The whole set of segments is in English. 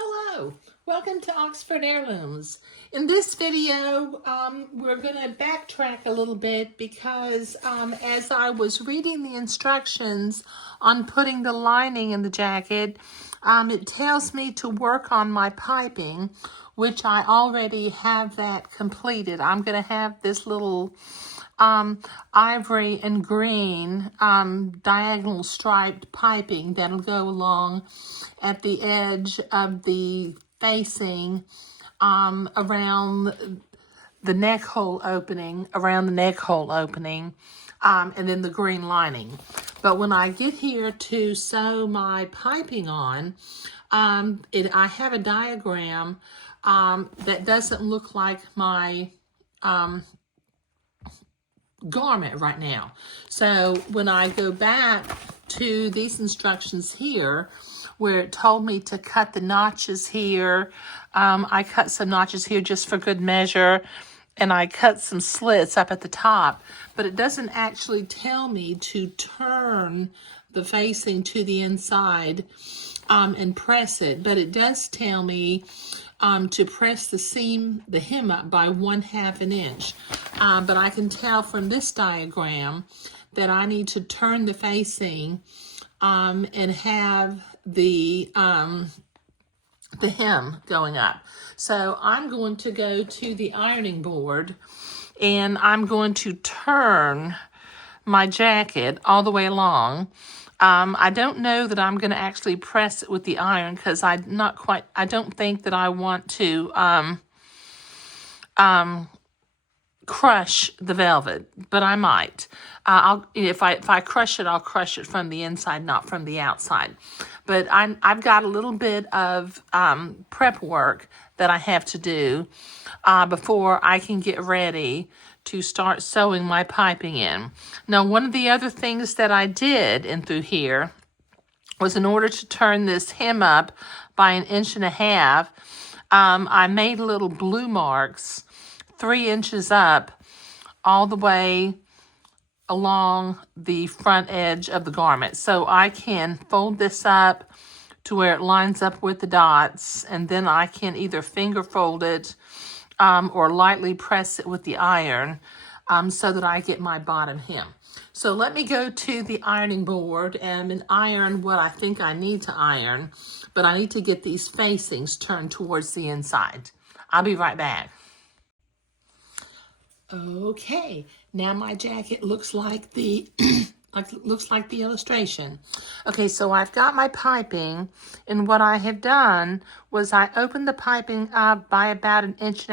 Hello, welcome to Oxford Heirlooms. In this video, we're going to backtrack a little bit because as I was reading the instructions on putting the lining in the jacket, it tells me to work on my piping, which I already have that completed. I'm going to have this little ivory and green diagonal striped piping that'll go along at the edge of the facing around the neck hole opening, and then the green lining. But when I get here to sew my piping on, I have a diagram that doesn't look like my garment right now. So when I go back to these instructions here, where it told me to cut the notches here, I cut some notches here just for good measure, and I cut some slits up at the top, but it doesn't actually tell me to turn the facing to the inside and press it, but it does tell me to press the hem up by 1/2 an inch. But I can tell from this diagram that I need to turn the facing and have the hem going up. So I'm going to go to the ironing board and I'm going to turn my jacket all the way along. I don't know that I'm going to actually press it with the iron because I don't think that I want to crush the velvet, but I might. If I crush it, I'll crush it from the inside, not from the outside. But I've got a little bit of prep work that I have to do before I can get ready to start sewing my piping in. Now, one of the other things that I did in through here was, in order to turn this hem up by 1.5 inches, I made little blue marks 3 inches up all the way along the front edge of the garment. So I can fold this up to where it lines up with the dots, and then I can either finger fold it or lightly press it with the iron so that I get my bottom hem. So let me go to the ironing board and iron what I think I need to iron, but I need to get these facings turned towards the inside. I'll be right back. Okay, now my jacket looks like the illustration. Okay, so I've got my piping, and what I have done was I opened the piping up by about 1.5 inches,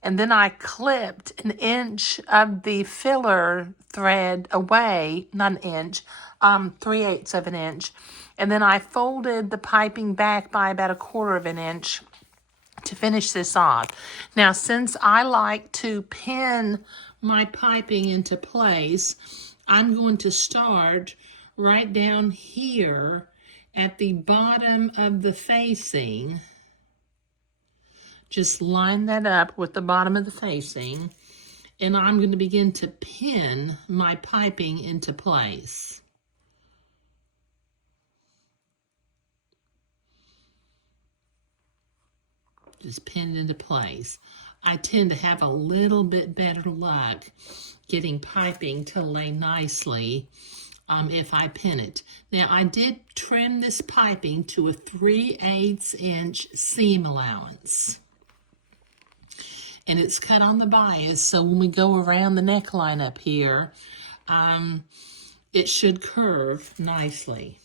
and then I clipped 1 inch of the filler thread away, not 1 inch, 3/8 of an inch, and then I folded the piping back by about 1/4 of an inch to finish this off. Now, since I like to pin my piping into place, I'm going to start right down here at the bottom of the facing. Just line that up with the bottom of the facing, and I'm going to begin to pin my piping into place. Just pinned into place. I tend to have a little bit better luck getting piping to lay nicely if I pin it. Now, I did trim this piping to a 3/8 inch seam allowance, and it's cut on the bias, so when we go around the neckline up here, it should curve nicely.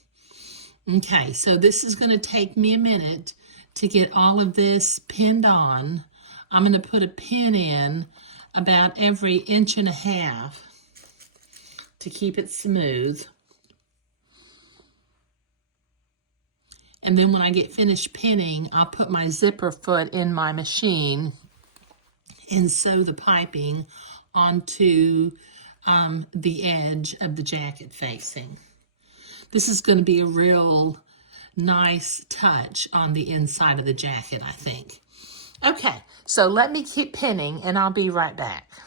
Okay, so this is going to take me a minute to get all of this pinned on. I'm going to put a pin in about every 1.5 inches to keep it smooth. And then when I get finished pinning, I'll put my zipper foot in my machine and sew the piping onto the edge of the jacket facing. This is going to be a real nice touch on the inside of the jacket, I think. Okay, so let me keep pinning and I'll be right back.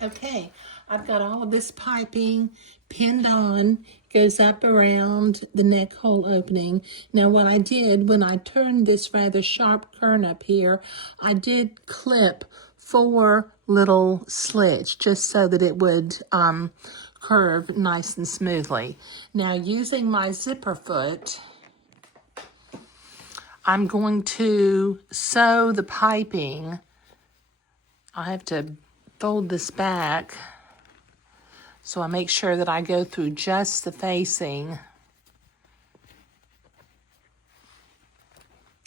Okay, I've got all of this piping pinned on, goes up around the neck hole opening. Now what I did when I turned this rather sharp kern up here, I did clip 4 little slits just so that it would curve nice and smoothly. Now using my zipper foot, I'm going to sew the piping. I have to fold this back so I make sure that I go through just the facing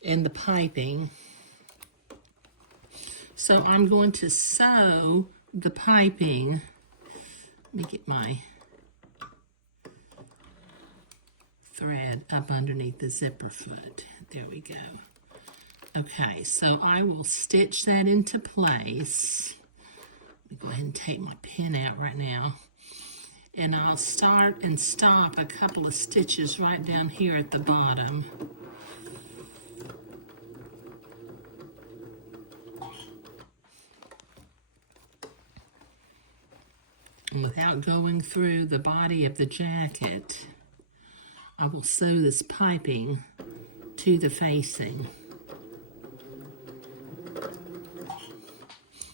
and the piping. So I'm going to sew the piping. Let me get my thread up underneath the zipper foot. There we go. Okay, so I will stitch that into place. Let me go ahead and take my pin out right now. And I'll start and stop a couple of stitches right down here at the bottom. And without going through the body of the jacket, I will sew this piping to the facing.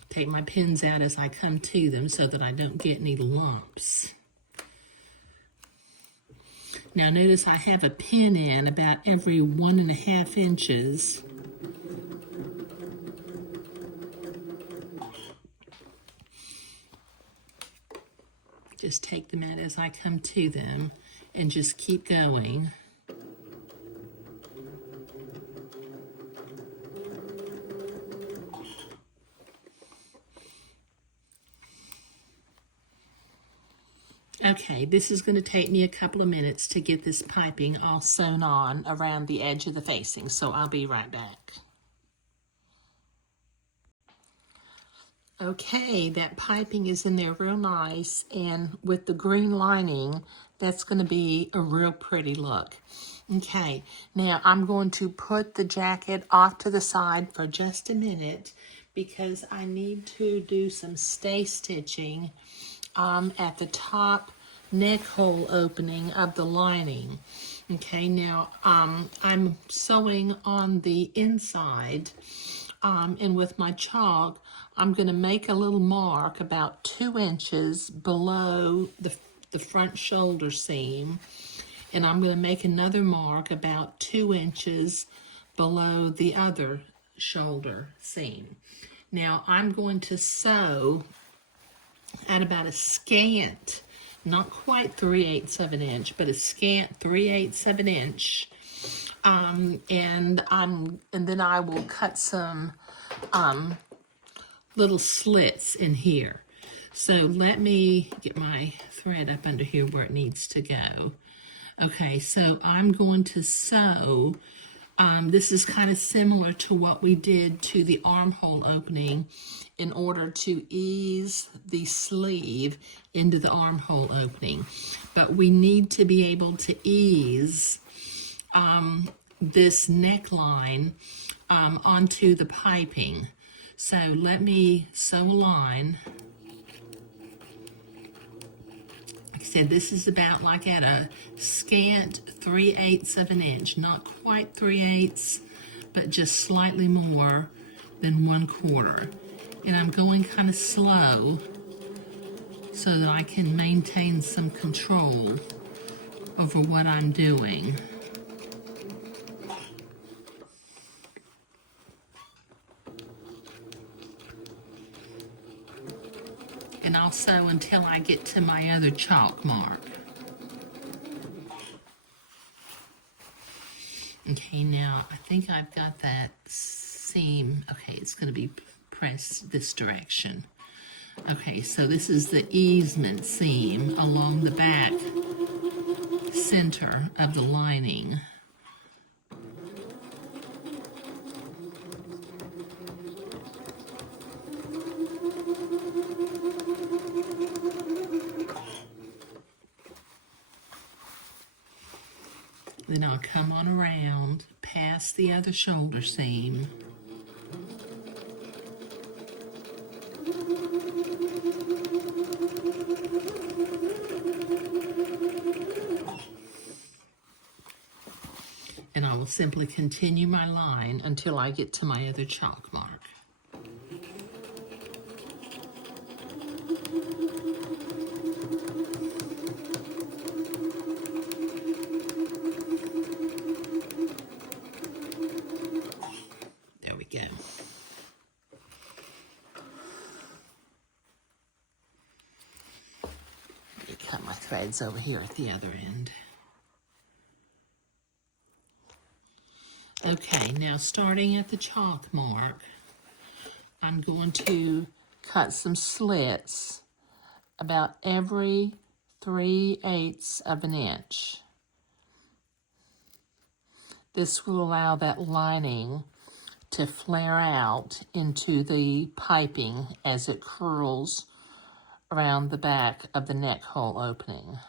Take my pins out as I come to them so that I don't get any lumps. Now notice I have a pin in about every 1.5 inches. Just take them out as I come to them and just keep going. Okay, this is going to take me a couple of minutes to get this piping all sewn on around the edge of the facing, so I'll be right back. Okay, that piping is in there real nice, and with the green lining, that's going to be a real pretty look. Okay, now I'm going to put the jacket off to the side for just a minute because I need to do some stay stitching at the top neck hole opening of the lining. Okay, now I'm sewing on the inside, and with my chalk, I'm going to make a little mark about 2 inches below the front shoulder seam, and I'm going to make another mark about 2 inches below the other shoulder seam. Now I'm going to sew at about a scant, not quite 3/8 of an inch, but a scant 3/8 of an inch. And then I will cut some little slits in here. So let me get my thread up under here where it needs to go. Okay, so I'm going to sew. This is kind of similar to what we did to the armhole opening in order to ease the sleeve into the armhole opening. But we need to be able to ease this neckline onto the piping. So let me sew a line. Like I said, this is about like at a scant 3/8 of an inch, not quite 3/8, but just slightly more than 1/4. And I'm going kind of slow so that I can maintain some control over what I'm doing. And I'll sew until I get to my other chalk mark. Okay, now I think I've got that seam. Okay, it's going to be pressed this direction. Okay, so this is the easement seam along the back center of the lining. Then I'll come on around past the other shoulder seam. simply continue my line until I get to my other chalk mark. There we go. Let me cut my threads over here at the other end. Okay, now starting at the chalk mark, I'm going to cut some slits about every 3/8 of an inch. This will allow that lining to flare out into the piping as it curls around the back of the neck hole opening.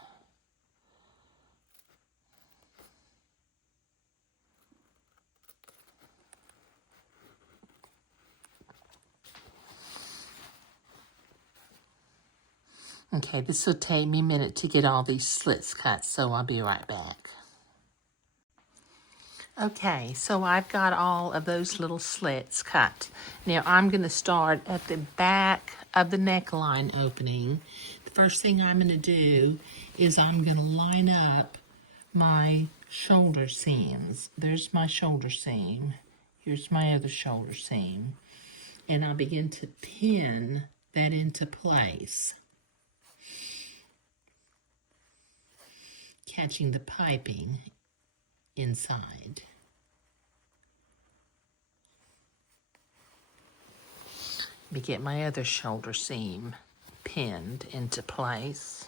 Okay, this will take me a minute to get all these slits cut, so I'll be right back. Okay, so I've got all of those little slits cut. Now I'm going to start at the back of the neckline opening. The first thing I'm going to do is I'm going to line up my shoulder seams. There's my shoulder seam. Here's my other shoulder seam. And I'll begin to pin that into place, catching the piping inside. Let me get my other shoulder seam pinned into place.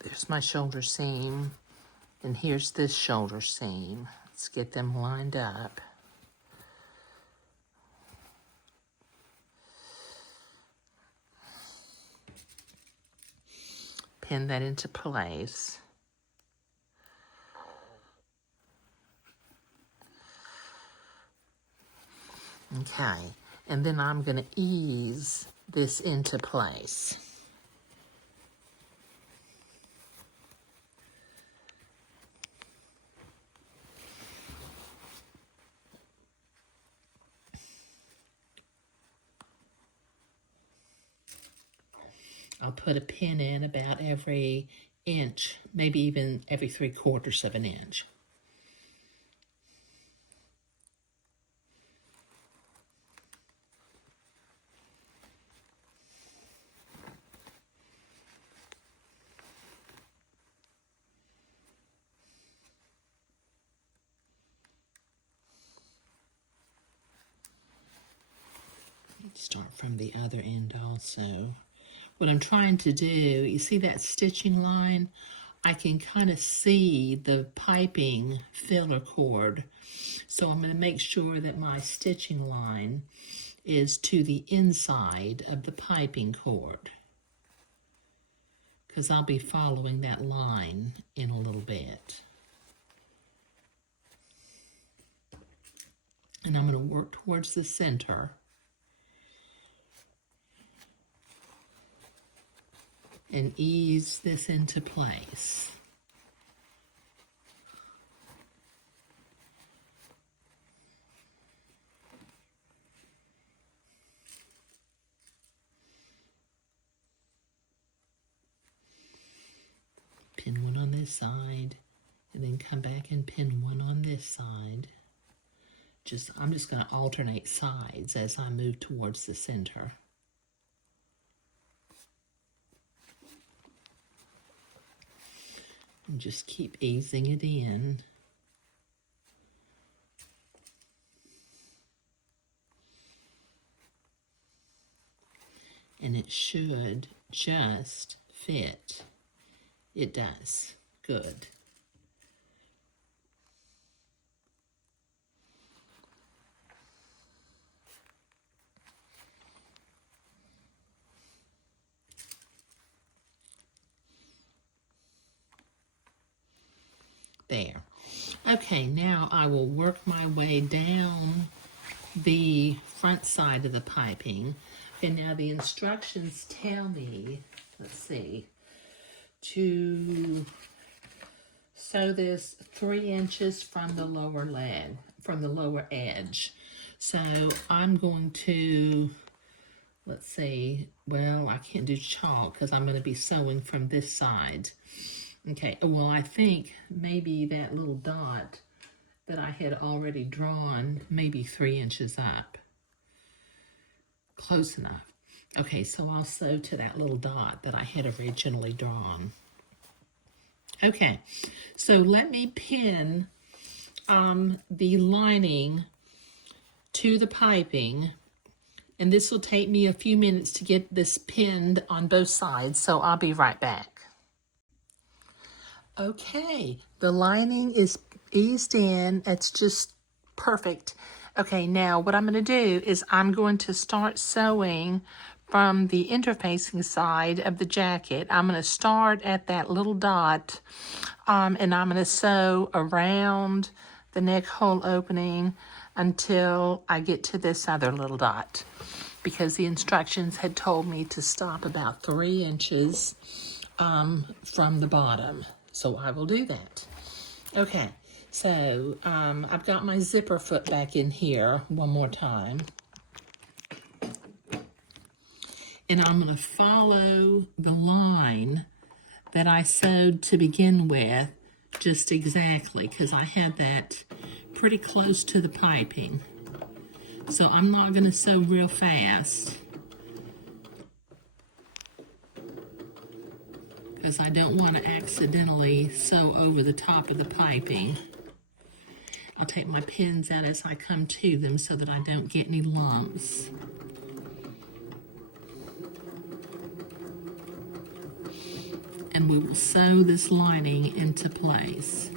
There's my shoulder seam, and here's this shoulder seam. Let's get them lined up. Pin that into place. Okay, and then I'm going to ease this into place. I'll put a pin in about every inch, maybe even every 3/4 of an inch. Start from the other end also. What I'm trying to do, you see that stitching line? I can kind of see the piping filler cord. So I'm going to make sure that my stitching line is to the inside of the piping cord, because I'll be following that line in a little bit. And I'm going to work towards the center. And ease this into place. Pin one on this side, and then come back and pin one on this side. I'm just going to alternate sides as I move towards the center. And just keep easing it in. And it should just fit. It does. Good. There. Okay, now I will work my way down the front side of the piping. And now the instructions tell me, let's see, to sew this 3 inches from the lower leg, from the lower edge. So I'm going to, let's see, well, I can't do chalk because I'm going to be sewing from this side. Okay, well, I think maybe that little dot that I had already drawn, maybe 3 inches up. Close enough. Okay, so I'll sew to that little dot that I had originally drawn. Okay, so let me pin the lining to the piping, and this will take me a few minutes to get this pinned on both sides, so I'll be right back. Okay, the lining is eased in. It's just perfect. Okay, now what I'm going to do is I'm going to start sewing from the interfacing side of the jacket. I'm going to start at that little dot, and I'm going to sew around the neck hole opening until I get to this other little dot, because the instructions had told me to stop about 3 inches from the bottom. So I will do that. Okay, so I've got my zipper foot back in here one more time. And I'm going to follow the line that I sewed to begin with just exactly, because I had that pretty close to the piping. So I'm not going to sew real fast, because I don't want to accidentally sew over the top of the piping. I'll take my pins out as I come to them so that I don't get any lumps. And we will sew this lining into place.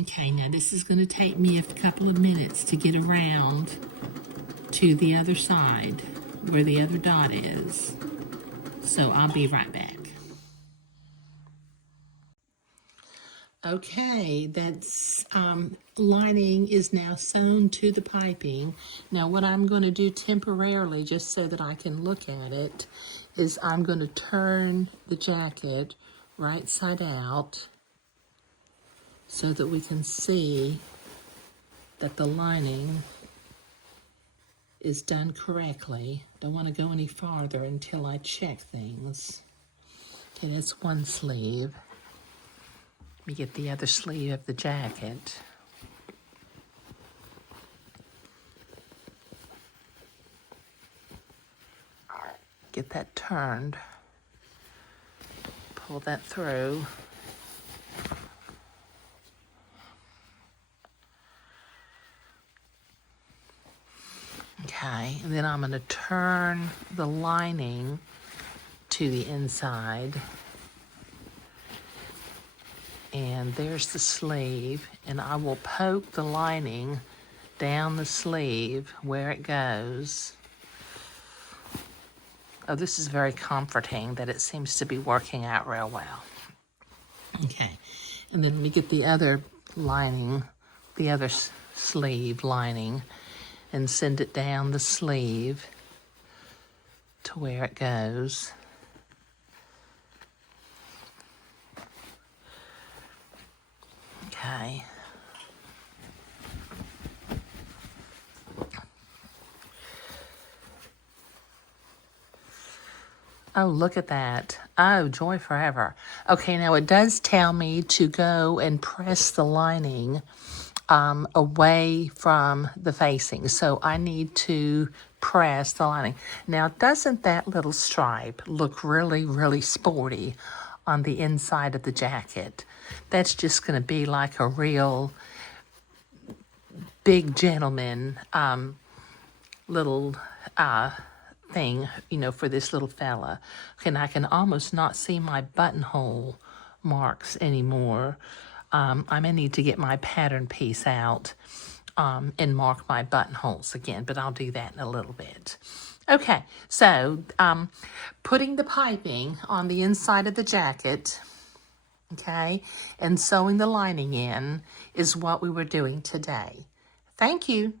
Okay, now this is going to take me a couple of minutes to get around to the other side where the other dot is. So I'll be right back. Okay, that's lining is now sewn to the piping. Now what I'm going to do temporarily, just so that I can look at it, is I'm going to turn the jacket right side out so that we can see that the lining is done correctly. Don't want to go any farther until I check things. Okay, that's one sleeve. Let me get the other sleeve of the jacket. Get that turned. Pull that through. Okay, and then I'm going to turn the lining to the inside. And there's the sleeve, and I will poke the lining down the sleeve where it goes. Oh, this is very comforting that it seems to be working out real well. Okay, and then let me get the other lining, the other sleeve lining, and send it down the sleeve to where it goes. Okay. Oh, look at that. Oh, joy forever. Okay, now it does tell me to go and press the lining away from the facing. So I need to press the lining. Now, doesn't that little stripe look really, really sporty on the inside of the jacket? That's just going to be like a real big gentleman little thing, you know, for this little fella. And I can almost not see my buttonhole marks anymore. I may need to get my pattern piece out and mark my buttonholes again, but I'll do that in a little bit. Okay, so putting the piping on the inside of the jacket, okay, and sewing the lining in is what we were doing today. Thank you.